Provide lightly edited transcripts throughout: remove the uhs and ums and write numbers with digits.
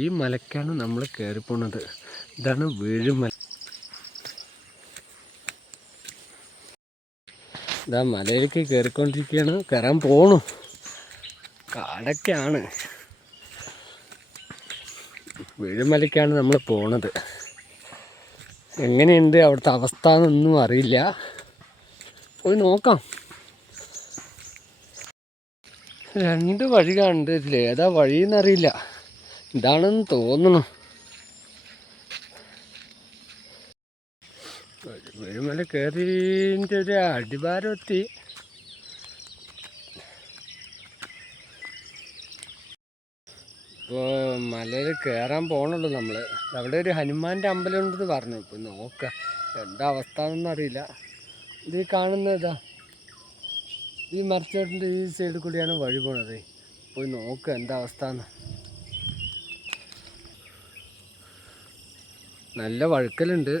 ഈ മലക്കാണ് നമ്മൾ കയറിപ്പോണത്. ഇതാണ് വീഴുമല. ഇതാ മലയിലേക്ക് കയറിക്കൊണ്ടിരിക്കുകയാണ്. കയറാൻ പോണു. കാടൊക്കെയാണ്. വീഴുമലയ്ക്കാണ് നമ്മൾ പോണത്. എങ്ങനെയുണ്ട് അവിടുത്തെ അവസ്ഥ എന്നൊന്നും അറിയില്ല. പോയി നോക്കാം. 2 വഴി കാണുന്നുണ്ട്. ഇതിലേതാ വഴിയെന്നറിയില്ല. ഇതാണെന്ന് തോന്നുന്നു. വീഴുമല കയറിൻ്റെ ഒരു അടിവാരം എത്തി. ഇപ്പോൾ മലയിൽ കയറാൻ പോകണുള്ളൂ നമ്മൾ. അവിടെ ഒരു ഹനുമാൻ്റെ അമ്പലം ഉണ്ടെന്ന് പറഞ്ഞു. ഇപ്പോൾ നോക്കാം എന്താ അവസ്ഥ എന്നൊന്നും അറിയില്ല. ഇത് കാണുന്നതാ ഈ മരച്ചോട്ടിൻ്റെ ഈ സൈഡിൽ കൂടിയാണ് വഴി പോണത്. പോയി നോക്കുക എന്താ അവസ്ഥ എന്ന്. നല്ല വഴുക്കലുണ്ട്.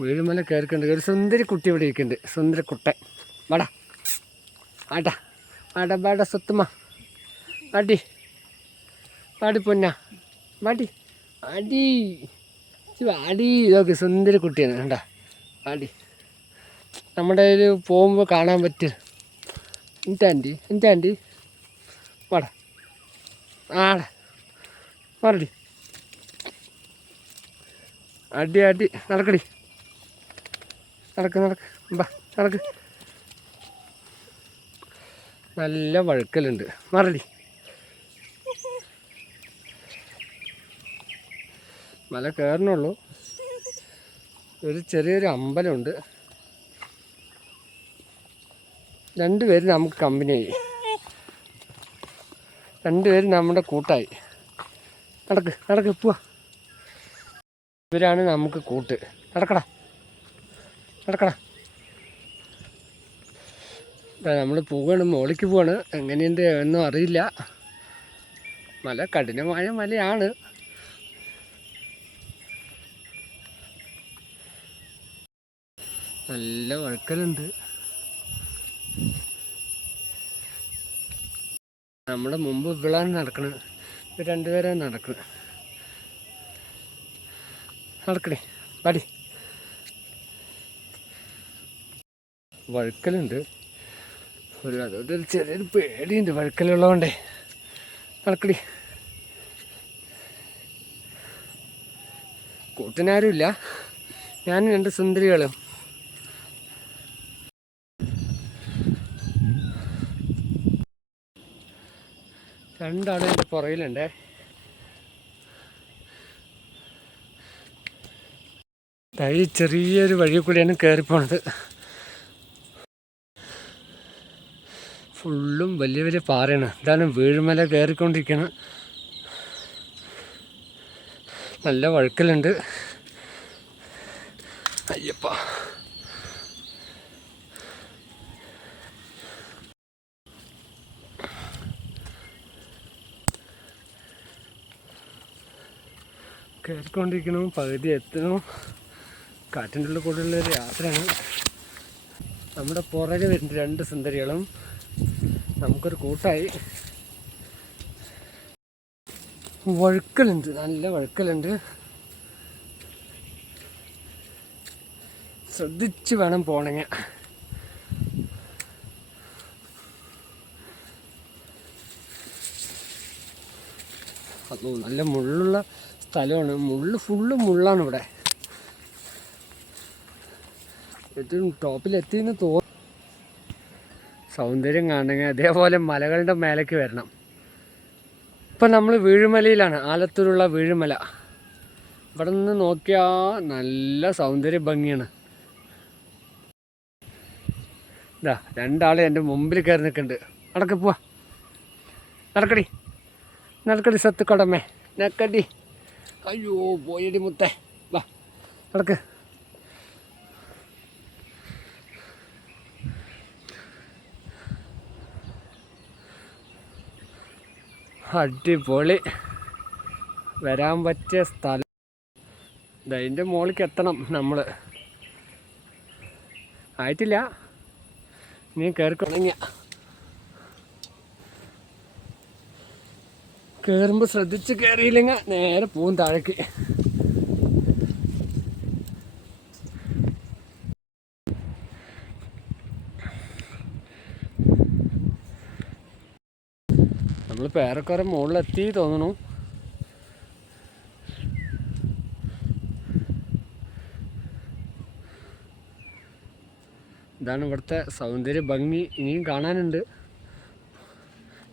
വീഴുമല കയറിക്കുണ്ട്. ഒരു സുന്ദരി കുട്ടി ഇവിടെ ഇരിക്കുന്നുണ്ട്. സുന്ദര കുട്ടൻ. വാടാ ആടാ ആടാ വാടാ സ്വത്തുമ്മ. വാടി വാടി പൊന്ന വാടി വാടി വാടി. ഇതൊക്കെ സുന്ദരി കുട്ടിയാണ്. കണ്ടാ വാടി. നമ്മുടെ കയ്യിൽ പോകുമ്പോൾ കാണാൻ പറ്റുക. എൻ്റെ ആൻറ്റി വാടാ ആടാ മാറടി. അടി അടി നടക്കടി. നടക്ക് ബാ നടക്ക്. നല്ല വഴുക്കലുണ്ട്. മാറടി. മല കയറണുള്ളൂ. ഒരു ചെറിയൊരു അമ്പലമുണ്ട്. 2 പേര് നമുക്ക് കമ്പനിയായി. 2 പേര് നമ്മുടെ കൂട്ടായി. നടക്ക് പോവാ. ഇവരാണ് നമുക്ക് കൂട്ട്. നടക്കടാ. നമ്മൾ പോവാണ്, മുകളിലേക്ക് പോവാണ്. എങ്ങനെയുണ്ട് ഒന്നും അറിയില്ല. മല കഠിനമായ മലയാണ്. നല്ല വഴുക്കലുണ്ട്. നമ്മുടെ മുമ്പ് ഇവിളാണ് നടക്കുന്നത്. 2 പേരാണ് നടക്കുന്നത്. നടക്കണേ പാടി. വഴുക്കലുണ്ട്. അതൊരു ചെറിയൊരു പേടിയുണ്ട് വഴുക്കലുള്ളതുകൊണ്ടേ. നടക്കടി. കൂട്ടിനാരുമില്ല. ഞാനും 2 സുന്ദരികളും. രണ്ടാളും എൻ്റെ പുറകിലുണ്ടേ. ഈ ചെറിയൊരു വഴി കൂടിയാണ് കയറിപ്പോണത്. ഫുള്ളും വലിയ വലിയ പാറയാണ്. ഇതാണ് വീഴുമല കയറിക്കൊണ്ടിരിക്കണം. നല്ല വഴുക്കലുണ്ട്. അയ്യപ്പ. കയറിക്കൊണ്ടിരിക്കണം. പകുതി എത്തണം. കാറ്റിൻ്റെ ഉള്ളിൽ കൂടെയുള്ളൊരു യാത്രയാണ്. നമ്മുടെ പുറകെ വരുന്നുണ്ട് 2 സുന്ദരികളും. നമുക്കൊരു കൂട്ടായി. വഴുക്കലുണ്ട്. നല്ല വഴുക്കലുണ്ട്. ശ്രദ്ധിച്ച് വേണം പോണെങ്കിൽ. അതോ നല്ല മുള്ളുള്ള സ്ഥലമാണ്. ഫുള്ള് മുള്ളാണ് ഇവിടെ. ഏറ്റവും ടോപ്പിലെത്തിയെന്ന് തോന്നുന്നു. സൗന്ദര്യം കാണണമെങ്കിൽ അതേപോലെ മലകളുടെ മേലേക്ക് വരണം. ഇപ്പം നമ്മൾ വീഴുമലയിലാണ്. ആലത്തൂരുള്ള വീഴുമല. ഇവിടെ നിന്ന് നോക്കിയാൽ നല്ല സൗന്ദര്യ ഭംഗിയാണ്. ഇതാ 2 ആൾ എൻ്റെ മുമ്പിൽ കയറി നിൽക്കുന്നുണ്ട്. നടക്ക് പോവാ. നടക്കടി സത്തുക്കടമേ. നക്കടി. അയ്യോ പോയടി മുത്തേ. വാ നടക്ക്. അടിപൊളി. വരാൻ പറ്റിയ സ്ഥലം. ഇതിൻ്റെ മുകളിലേക്ക് എത്തണം നമ്മൾ. ആയിട്ടില്ല. നീ കയറിക്കൊണങ്ങിയ കയറുമ്പോൾ ശ്രദ്ധിച്ച് കയറിയില്ലെങ്കിൽ നേരെ പോവും താഴേക്ക്. നമ്മളിപ്പോൾ ഏറെക്കുറെ മുകളിലെത്തി തോന്നണു. ഇതാണ് ഇവിടുത്തെ സൗന്ദര്യ ഭംഗി. ഇനിയും കാണാനുണ്ട്.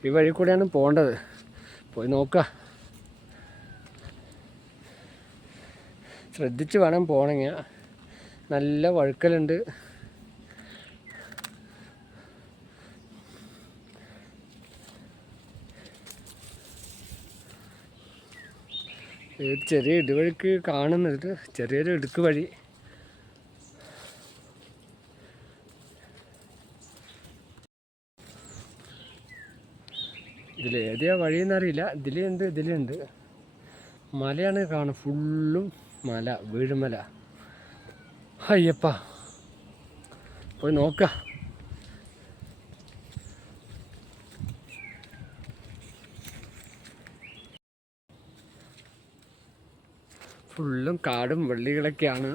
ഈ വഴി കൂടെയാണ് പോകേണ്ടത്. പോയി നോക്കുക. ശ്രദ്ധിച്ച് വേണം പോകണമെങ്കിൽ. നല്ല വഴുക്കലുണ്ട്. ചെറിയ ഇടുവഴിക്ക് കാണുന്നുണ്ട്, ചെറിയൊരു ഇടുക്ക് വഴി. ഇതിലേതിയാ വഴിയെന്നറിയില്ല. ഇതിലുണ്ട്. മലയാണ് കാണും, ഫുള്ളും മല, വീഴുമല. അയ്യപ്പ, പോയി നോക്ക. ഫുള്ളും കാടും വെള്ളികളൊക്കെയാണ്.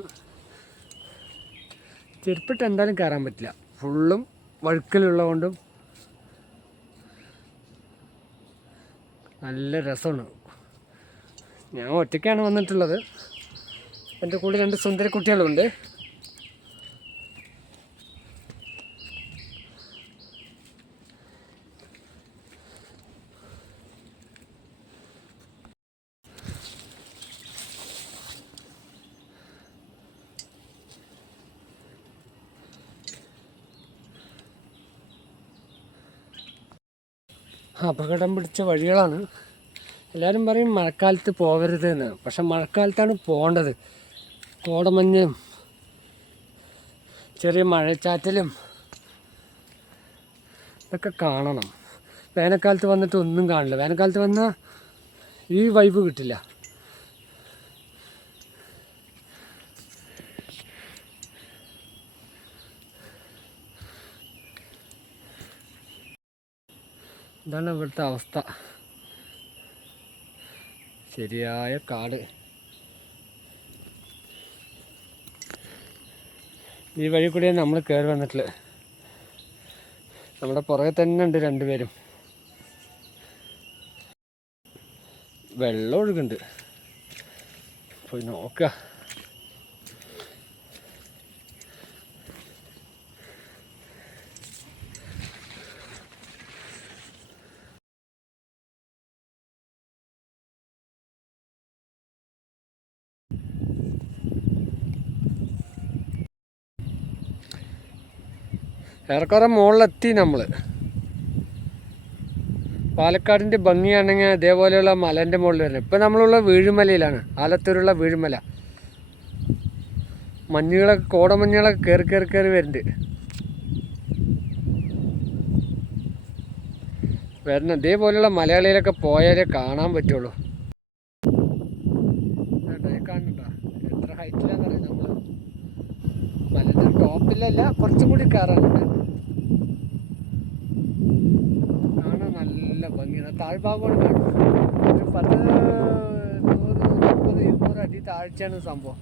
ചെരുപ്പിട്ട് എന്തായാലും കയറാൻ പറ്റില്ല, ഫുള്ളും വഴുക്കലുള്ളതുകൊണ്ടും. നല്ല രസമാണ്. ഞാൻ ഒറ്റയ്ക്കാണ് വന്നിട്ടുള്ളത്. എൻ്റെ കൂടെ 2 സുന്ദര കുട്ടികളുണ്ട്. അപകടം പിടിച്ച വഴികളാണ്. എല്ലാവരും പറയും മഴക്കാലത്ത് പോകരുത് എന്ന്. പക്ഷെ മഴക്കാലത്താണ് പോകേണ്ടത്. കോടമഞ്ഞും ചെറിയ മഴച്ചാറ്റലും ഇതൊക്കെ കാണണം. വേനൽക്കാലത്ത് വന്നിട്ട് ഒന്നും കാണില്ല. വേനൽക്കാലത്ത് വന്നാൽ ഈ വൈബ് കിട്ടില്ല. ഇതാണ് ഇവിടുത്തെ അവസ്ഥ. ശരിയായ കാട്. ഈ വഴി കൂടിയാണ് നമ്മൾ കയറി വന്നിട്ടുള്ളത്. നമ്മുടെ പുറകെ തന്നെ ഉണ്ട് 2 പേരും. വെള്ളം ഒഴുകുന്നുണ്ട്, പോയി നോക്കുക. ഏറെക്കുറെ മുകളിലെത്തി നമ്മൾ. പാലക്കാടിൻ്റെ ഭംഗിയാണെങ്കിൽ അതേപോലെയുള്ള മലേൻ്റെ മുകളിൽ വരുന്നത്. ഇപ്പം നമ്മളുള്ള വീഴുമലയിലാണ്, ആലത്തൂരുള്ള വീഴുമല. മഞ്ഞുകളൊക്കെ, കോടമഞ്ഞുകളൊക്കെ കയറി വരുന്നുണ്ട്. ഇതേപോലെയുള്ള മലയാളികളൊക്കെ പോയാലേ കാണാൻ പറ്റുള്ളൂ. കാണുന്നുണ്ടോ എത്ര ഹൈറ്റിലാണെന്നറിയാം. നമ്മൾ മലേൻ്റെ ടോപ്പിലല്ല, കുറച്ചും കൂടി കയറാനുണ്ട്. കാണാൻ നല്ല ഭംഗിയാണ്. താഴ്ഭാഗമാണ് കാണുന്നത്. ഒരു 10, 100, 150, 200 അടി താഴ്ചയാണ് സംഭവം.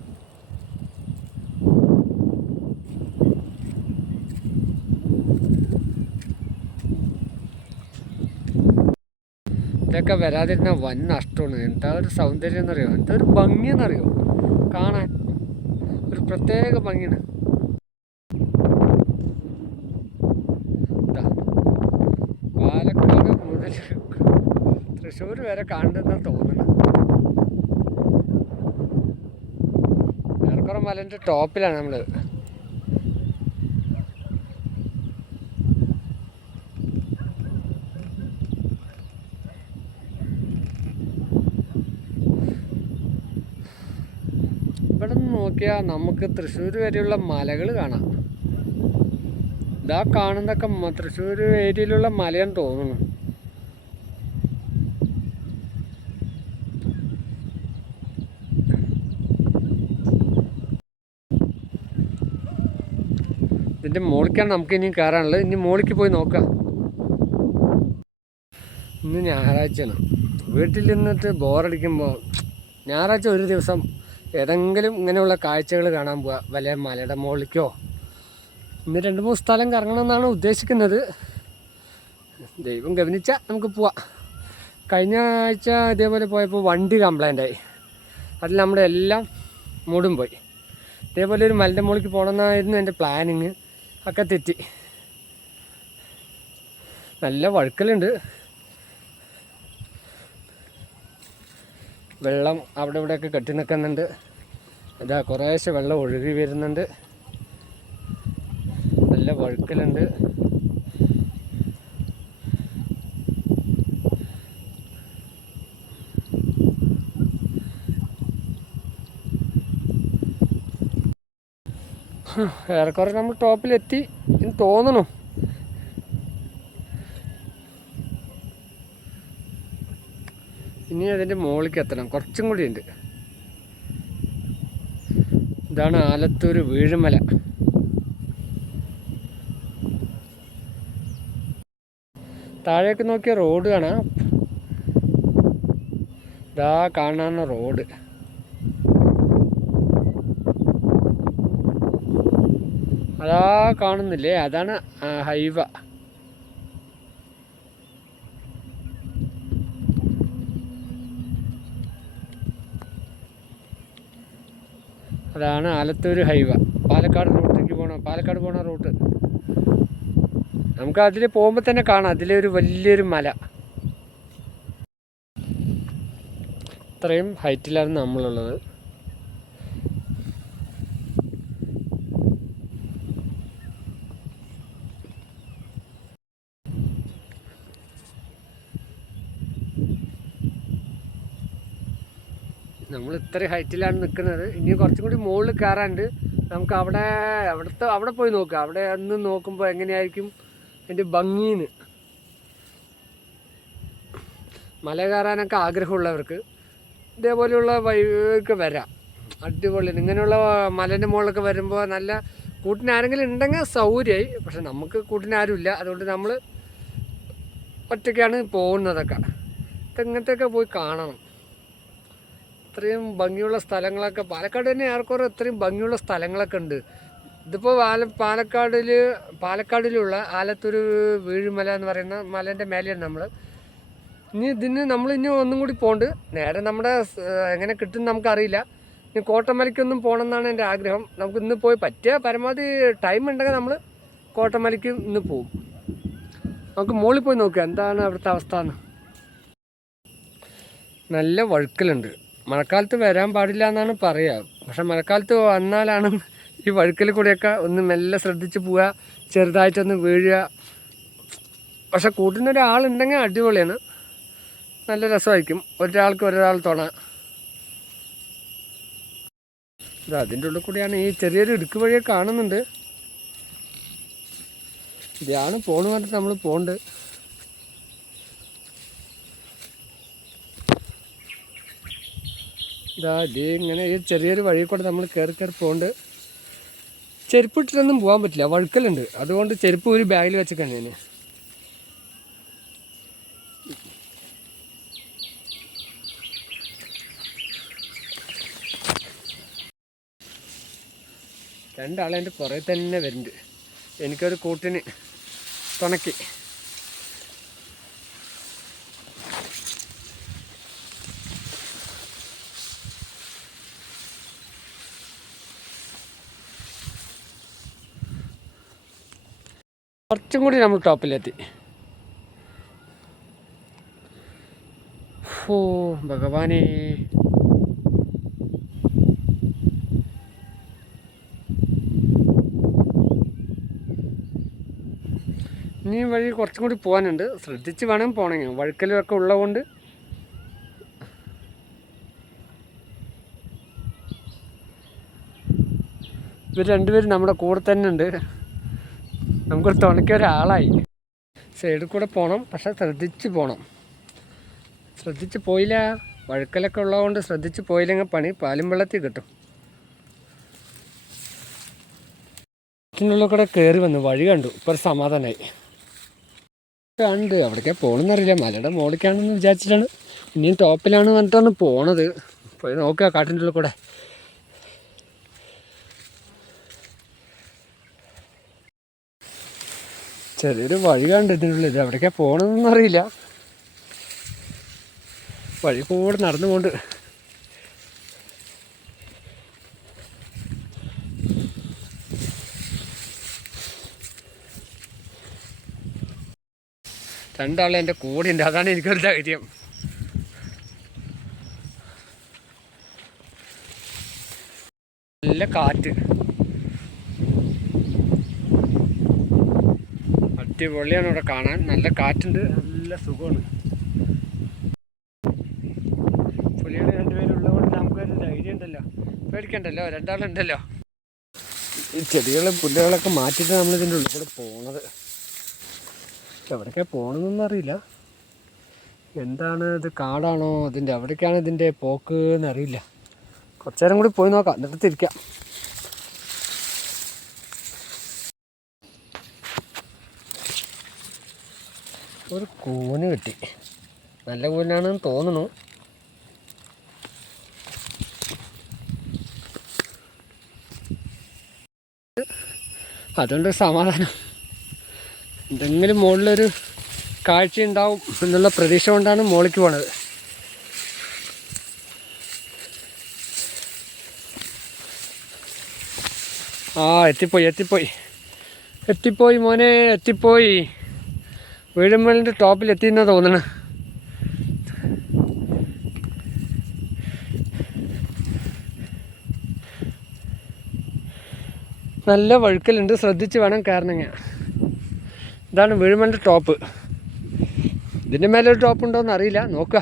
ഇതൊക്കെ വരാതിരുന്ന വൻ നഷ്ടമാണ്. എന്താ ഒരു സൗന്ദര്യം എന്നറിയോ, എന്താ ഒരു ഭംഗി എന്നറിയോ, കാണാൻ ഒരു പ്രത്യേക ഭംഗിയാണ്. പാലക്കാട് മുതൽ തൃശ്ശൂർ വരെ കാണുന്നെന്ന് തോന്നണം. ഏറെക്കുറെ മലേൻ്റെ ടോപ്പിലാണ് നമ്മൾ. ഇവിടെ നിന്ന് നോക്കിയാൽ നമുക്ക് തൃശ്ശൂർ വരെയുള്ള മലകൾ കാണാം. ഇതാ കാണുന്നതൊക്കെ തൃശ്ശൂർ ഏരിയയിലുള്ള മലയെന്ന് തോന്നുന്നു. ഇതിൻ്റെ മുകളിലേക്കാണ് നമുക്ക് ഇനി കയറാനുള്ളത്. ഇനി മുകളിലേക്ക് പോയി നോക്കാം. ഇന്ന് ഞായറാഴ്ചയാണ്. വീട്ടിൽ നിന്നിട്ട് ബോറടിക്കുമ്പോൾ ഞായറാഴ്ച ഒരു ദിവസം ഏതെങ്കിലും ഇങ്ങനെയുള്ള കാഴ്ചകൾ കാണാൻ പോവുക. വല്ല മലയുടെ മുകളിലേക്കോ. ഇന്ന് 2-3 സ്ഥലം കറങ്ങണമെന്നാണ് ഉദ്ദേശിക്കുന്നത്. ദൈവം ഗവനിച്ചാൽ നമുക്ക് പോവാം. കഴിഞ്ഞ ആഴ്ച ഇതേപോലെ പോയപ്പോൾ വണ്ടി കംപ്ലൈൻ്റായി. അതിൽ നമ്മുടെ എല്ലാം മൂടും പോയി. ഇതേപോലെ ഒരു മലയുടെ മുകളിലേക്ക് പോകണമെന്നായിരുന്നു എൻ്റെ പ്ലാനിങ്. ഒക്കെ തെറ്റി. നല്ല വഴുക്കലുണ്ട്. വെള്ളം അവിടെ ഇവിടെയൊക്കെ കെട്ടി നിൽക്കുന്നുണ്ട്. ഇതാ കുറേശ്ശെ വെള്ളം ഒഴുകി വരുന്നുണ്ട്. നല്ല വഴുക്കലുണ്ട്. ഏറെക്കുറെ നമ്മൾ ടോപ്പിലെത്തി എന്ന് തോന്നണു. ഇനി അതിൻ്റെ മുകളിലേക്ക് എത്തണം. കുറച്ചും കൂടി ഉണ്ട്. ഇതാണ് ആലത്തൂർ വീഴുമല. താഴേക്ക് നോക്കിയ റോഡ് കാണാം. ഇതാ കാണാവുന്ന റോഡ്. അതാ കാണുന്നില്ലേ, അതാണ് ഹൈവ. അതാണ് ആലത്തൂർ ഹൈവ. പാലക്കാട് പോണ റൂട്ട്. നമുക്ക് അതിൽ പോകുമ്പോൾ തന്നെ കാണാം. അതിലൊരു വലിയൊരു മല. ഇത്രയും ഹൈറ്റിലാണ് നമ്മളുള്ളത്. നമ്മൾ ഇത്ര ഹൈറ്റിലാണ് നിൽക്കുന്നത്. ഇനി കുറച്ചും കൂടി മുകളിൽ കയറാണ്ട്. നമുക്ക് അവിടെ പോയി നോക്കാം. അവിടെ ഒന്ന് നോക്കുമ്പോൾ എങ്ങനെയായിരിക്കും അതിൻ്റെ ഭംഗീന്ന്. മല കയറാനൊക്കെ ആഗ്രഹമുള്ളവർക്ക് ഇതേപോലെയുള്ള വഴിക്ക് വരാം. അടിപൊളി. ഇങ്ങനെയുള്ള മലേൻ്റെ മുകളിലൊക്കെ വരുമ്പോൾ നല്ല കൂട്ടിനാരെങ്കിലും ഉണ്ടെങ്കിൽ സൗകര്യമായി. പക്ഷെ നമുക്ക് കൂട്ടിനാരുമില്ല. അതുകൊണ്ട് നമ്മൾ ഒറ്റയ്ക്കാണ് പോകുന്നതൊക്കെ. ഇങ്ങനത്തെയൊക്കെ പോയി കാണണം. ഇത്രയും ഭംഗിയുള്ള സ്ഥലങ്ങളൊക്കെ പാലക്കാട് തന്നെ ഏറെക്കുറെ ഇത്രയും ഭംഗിയുള്ള സ്ഥലങ്ങളൊക്കെ ഉണ്ട്. ഇതിപ്പോൾ പാലക്കാടിലുള്ള ആലത്തൂർ വീഴുമല എന്ന് പറയുന്ന മലേൻ്റെ മേലെയാണ് നമ്മൾ. നമ്മൾ ഇനി ഒന്നും കൂടി പോകുന്നുണ്ട്. നേരെ നമ്മുടെ എങ്ങനെ കിട്ടും നമുക്കറിയില്ല. ഇനി കോട്ടമലയ്ക്കൊന്നും പോകണമെന്നാണ് എൻ്റെ ആഗ്രഹം. നമുക്ക് ഇന്ന് പോയി പറ്റിയ പരമാവധി ടൈം ഉണ്ടെങ്കിൽ നമ്മൾ കോട്ടമലയ്ക്ക് ഇന്ന് പോവും. നമുക്ക് മുകളിൽ പോയി നോക്കുക എന്താണ് അവിടുത്തെ അവസ്ഥ എന്ന്. നല്ല വഴുക്കലുണ്ട്. മഴക്കാലത്ത് വരാൻ പാടില്ല എന്നാണ് പറയുക. പക്ഷെ മഴക്കാലത്ത് വന്നാലാണ് ഈ വഴുക്കൽ കൂടെയൊക്കെ ഒന്ന് മെല്ലെ ശ്രദ്ധിച്ച് പോവുക. ചെറുതായിട്ടൊന്ന് വീഴുക. പക്ഷെ കൂട്ടിനൊരാളുണ്ടെങ്കിൽ അടിപൊളിയാണ്. നല്ല രസമായിരിക്കും. ഒരാൾ തുണ. ഇത് അതിൻ്റെ ഉള്ളിൽ കൂടിയാണ് ഈ ചെറിയൊരു ഇടുക്ക് വഴിയൊക്കെ കാണുന്നുണ്ട്. ഇതാണ് പോണെന്ന് പറഞ്ഞിട്ട് നമ്മൾ പോകുന്നുണ്ട്. ഇങ്ങനെ ഈ ചെറിയൊരു വഴി കൂടെ നമ്മൾ കയറി പോകുന്നുണ്ട്. ചെരുപ്പ് ഇട്ടിട്ടൊന്നും പോകാൻ പറ്റില്ല. വഴുക്കലുണ്ട്. അതുകൊണ്ട് ചെരുപ്പ് ഒരു ബാഗിൽ വെച്ചേക്കാണ് ഞാൻ. രണ്ടാളെൻ്റെ പുറകെ തന്നെ വരുന്നുണ്ട്. എനിക്കൊരു കൂട്ടിന് തുണക്കി. കുറച്ചും കൂടി നമ്മൾ ടോപ്പിലെത്തി. ഓ ഭഗവാനേ. ഇനി വഴി കുറച്ചും കൂടി പോകാനുണ്ട്. ശ്രദ്ധിച്ച് വേണം പോകണമെങ്കിൽ. വഴുക്കലൊക്കെ ഉള്ളതുകൊണ്ട് ഇവർ രണ്ടുപേരും നമ്മുടെ കൂടെ തന്നെ ഉണ്ട്. നമുക്കൊരു തുണയ്ക്കൊരാളായി. സൈഡിൽ കൂടെ പോകണം. പക്ഷെ ശ്രദ്ധിച്ച് പോകണം. ശ്രദ്ധിച്ച് പോയില്ല. വഴുക്കലൊക്കെ ഉള്ളതുകൊണ്ട് ശ്രദ്ധിച്ച് പോയില്ലെങ്കിൽ പണി പാലും വെള്ളത്തിൽ കിട്ടും. ഇതിനുള്ളിൽ കൂടെ കയറി വന്നു. വഴി കണ്ടു. ഇപ്പോൾ ഒരു സമാധാനമായി. ഉണ്ട്. അവിടേക്കാണ് പോകണമെന്നറിയില്ല. മലയുടെ മുകളിലേക്കാണെന്ന് വിചാരിച്ചിട്ടാണ്. ഇനിയും ടോപ്പിലാണ് പറഞ്ഞിട്ടാണ് പോണത്. പോയി നോക്കുക കാട്ടിൻ്റെ ഉള്ളിൽ കൂടെ. ചെറിയൊരു വഴി കണ്ട് ഇതിനുള്ളിൽ. എവിടേക്കാണ് പോകണമെന്നൊന്നും അറിയില്ല. വഴി കൂടെ നടന്നു കൊണ്ട് രണ്ടാളെ എൻ്റെ കൂടെ ഉണ്ട്. അതാണ് എനിക്കൊരു ധൈര്യം. നല്ല കാറ്റ്, അടിപൊളിയാണ് ഇവിടെ കാണാൻ. നല്ല കാറ്റുണ്ട്, നല്ല സുഖമാണ്. പുലികൾ രണ്ടുപേരുള്ളതുകൊണ്ട് നമുക്കൊരു ധൈര്യം ഉണ്ടല്ലോ, പേടിക്കണ്ടല്ലോ, രണ്ടാളുണ്ടല്ലോ. ഈ ചെടികളും പുല്ലുകളൊക്കെ മാറ്റിയിട്ട് നമ്മളിതിൻ്റെ ഉള്ളിൽ കൂടെ പോണത്. എവിടേക്കാണ് പോകണമെന്നൊന്നും അറിയില്ല. എന്താണ് ഇത്, കാടാണോ അതിൻ്റെ എവിടേക്കാണ് ഇതിൻ്റെ പോക്ക് എന്നറിയില്ല. കുറച്ചു നേരം കൂടി പോയി നോക്കാം, എന്നിട്ട് തിരിക്കാം. ഒരു കൂന് കിട്ടി. നല്ല കൂനാണെന്ന് തോന്നുന്നു. അതുകൊണ്ട് സമാധാനം. എന്തെങ്കിലും മുകളിലൊരു കാഴ്ച ഉണ്ടാവും എന്നുള്ള പ്രതീക്ഷ കൊണ്ടാണ് മുകളിലേക്ക് പോണത്. എത്തിപ്പോയി മോനെ, എത്തിപ്പോയി. വീടുമ്മലിൻ്റെ ടോപ്പിൽ എത്തിയെന്നാണ് തോന്നണ. നല്ല വഴുക്കലുണ്ട്, ശ്രദ്ധിച്ച് വേണം കയറണമെങ്കിൽ. ഇതാണ് വീഴുമലിൻ്റെ ടോപ്പ്. ഇതിൻ്റെ മേലെ ഒരു ടോപ്പ് ഉണ്ടോയെന്ന് അറിയില്ല, നോക്കുക.